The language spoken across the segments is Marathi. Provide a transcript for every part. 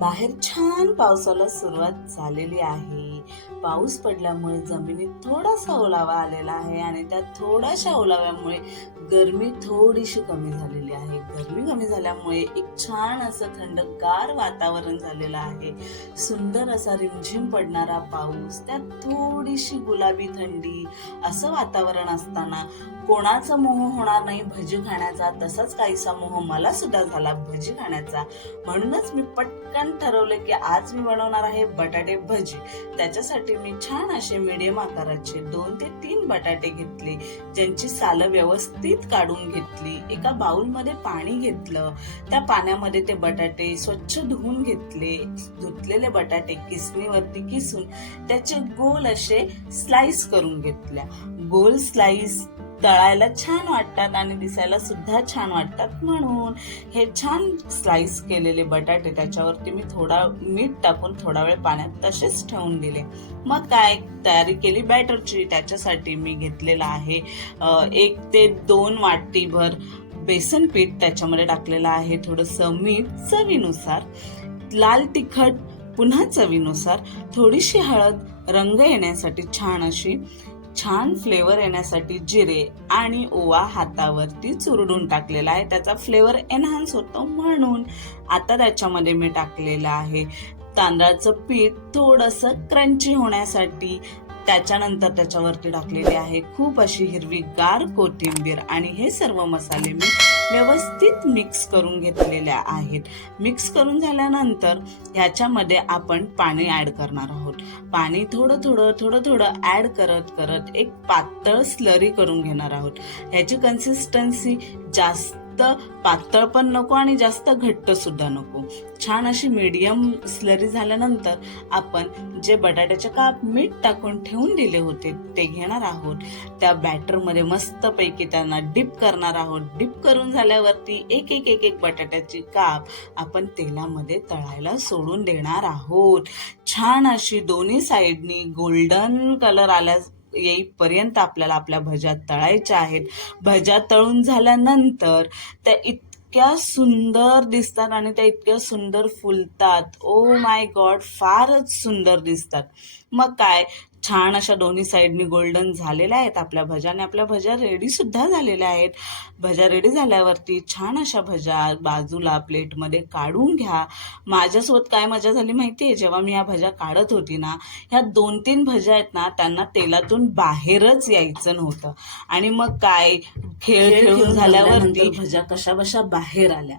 बाहेर छान पावसाला सुरुवात झालेली आहे. पाऊस पडल्यामुळे जमिनीत थोडासा ओलावा आलेला आहे आणि त्या थोड्याशा ओलाव्यामुळे गरमी थोडीशी कमी झालेली आहे. गरमी कमी झाल्यामुळे एक छान असं थंडगार वातावरण झालेलं आहे. सुंदर असा रिमझिम पडणारा पाऊस त्यात थोडीशी गुलाबी थंडी असं वातावरण असताना कोणाचा मोह होणार नाही भजी खाण्याचा तसाच काहीसा मोह मला सुद्धा झाला भजी खाण्याचा. म्हणूनच मी पटकन ठरवले की आज मी बनवणार आहे बटाटे भजी. त्याच्यासाठी मी छान असे मीडियम आकाराचे दोन ते तीन बटाटे घेतले ज्यांची सालं व्यवस्थित काढून घेतली एका बाउलमध्ये पाणी घेतलं त्या पाण्यामध्ये ते बटाटे स्वच्छ धुवून घेतले धुतलेले बटाटे किसणीवरती किसून त्याचे गोल असे स्लाइस करून घेतल्या. गोल स्लाइस तळायला छान वाटतात आणि दिसायला सुद्धा छान वाटतात. म्हणून हे छान स्लाइस केलेले बटाटे त्याच्यावरती मी थोडा मीठ टाकून थोडा वेळ पाण्यात तसेच ठेवून दिले. मग काय तयारी केली? बॅटरची त्याच्यासाठी मी घेतलेला आहे. एक ते दोन वाटीभर बेसन पीठ त्याच्यामध्ये टाकलेलं आहे. थोडंसं मीठ चवीनुसार लाल तिखट पुन्हा चवीनुसार थोडीशी हळद रंग येण्यासाठी छान अशी छान फ्लेवर येण्यासाठी जिरे आणि ओवा हातावरती चुरडून टाकलेला आहे. त्याचा फ्लेवर एनहान्स होतो म्हणून आता त्याच्यामध्ये मी टाकलेलं आहे. तांदळाचं पीठ थोडंसं क्रंची होण्यासाठी त्याच्यानंतर त्याच्यावरती टाकलेली आहे खूप अशी हिरवीगार कोथिंबीर आणि हे सर्व मसाले मी व्यवस्थित मिक्स करून घेतलेल्या आहेत. मिक्स करून झाल्यानंतर ह्याच्यामध्ये आपण पाणी ॲड करणार आहोत. पाणी थोडं थोडं थोडं थोडं ॲड करत करत एक पातळ स्लरी करून घेणार आहोत. ह्याची कन्सिस्टन्सी जास्त पातळ पण नको आणि जास्त घट्ट सुद्धा नको. छान अशी मीडियम स्लरी झाल्यानंतर आपण जे बटाट्याचे काप मीठ टाकून ठेवून दिले होते ते घेणार आहोत. त्या बॅटरमध्ये मस्तपैकी त्यांना डिप करणार आहोत. डिप करून झाल्यावरती एक एक एक एक बटाट्याची काप आपण तेलामध्ये तळायला सोडून देणार आहोत. छान अशी दोन्ही साईडनी गोल्डन कलर आल्या येईपर्यंत आपल्याला आपल्या भज्या तळायच्या आहेत. भज्या तळून झाल्यानंतर त्या इतक्या सुंदर दिसतात आणि त्या इतक्या सुंदर फुलतात. ओ माय गॉड फारच सुंदर दिसतात. मग काय? छान अशा दोन्ही साईडनी गोल्डन झालेल्या आहेत आपल्या भज्या आणि आपल्या भज्या रेडी सुद्धा झालेल्या आहेत. भज्या रेडी झाल्यावरती छान अशा भज्या बाजूला प्लेटमध्ये काढून घ्या. माझ्यासोबत काय मजा झाली माहिती आहे जेव्हा मी या भज्या काढत होती ना ह्या दोन तीन भज्या आहेत ना त्यांना तेलातून बाहेरच यायचं नव्हतं. आणि मग काय? खेळ खेळून झाल्यावरती भज्या कशा बशा बाहेर आल्या.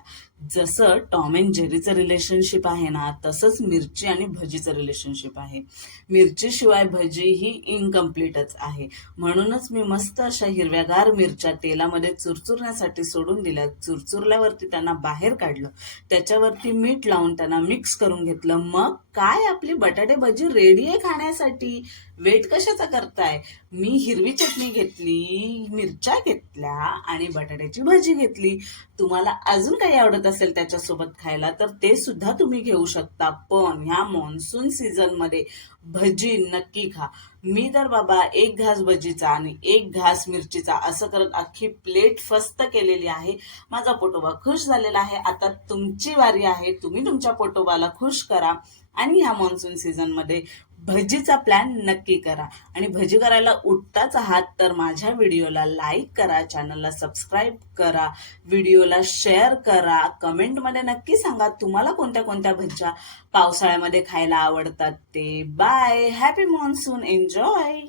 जसं टॉम अँड जेरीचं रिलेशनशिप आहे ना तसंच मिरची आणि भजीचं रिलेशनशिप आहे. मिरचीशिवाय भजी ही इनकम्प्लीटच आहे. म्हणूनच मी मस्त अशा हिरव्यागार मिरच्या तेलामध्ये चुरचुरण्यासाठी सोडून दिल्या. चुरचुरल्यावरती त्यांना बाहेर काढलं. त्याच्यावरती मीठ लावून त्यांना मिक्स करून घेतलं. मग काय आपली बटाटे भजी रेडी आहे खाण्यासाठी? वेट कशाचा करताय? मी हिरवी चटणी घेतली मिरच्या घेतल्या आणि बटाट्याची भजी घेतली. तुम्हाला अजून काही आवडत असेल त्याच्यासोबत खायला तर ते सुद्धा तुम्ही घेऊ शकता. पण ह्या मान्सून सीझनमध्ये भजी नक्की खा. मी तर बाबा एक घास भजीचा आणि एक घास मिरचीचा असं करत अख्खी प्लेट फस्त केलेली आहे. माझा पोटोबा खुश झालेला आहे. आता तुमची वारी आहे. तुम्ही तुमच्या पोटोबाला खुश करा. आणि ह्या मान्सून सीझनमध्ये भजीचा प्लॅन नक्की करा. आणि भजी करायला उठताच आहात तर माझ्या व्हिडिओला लाईक करा चॅनलला सबस्क्राईब करा व्हिडिओला शेअर करा. कमेंटमध्ये नक्की सांगा तुम्हाला कोणत्या कोणत्या भज्या पावसाळ्यामध्ये खायला आवडतात ते. Bye happy monsoon enjoy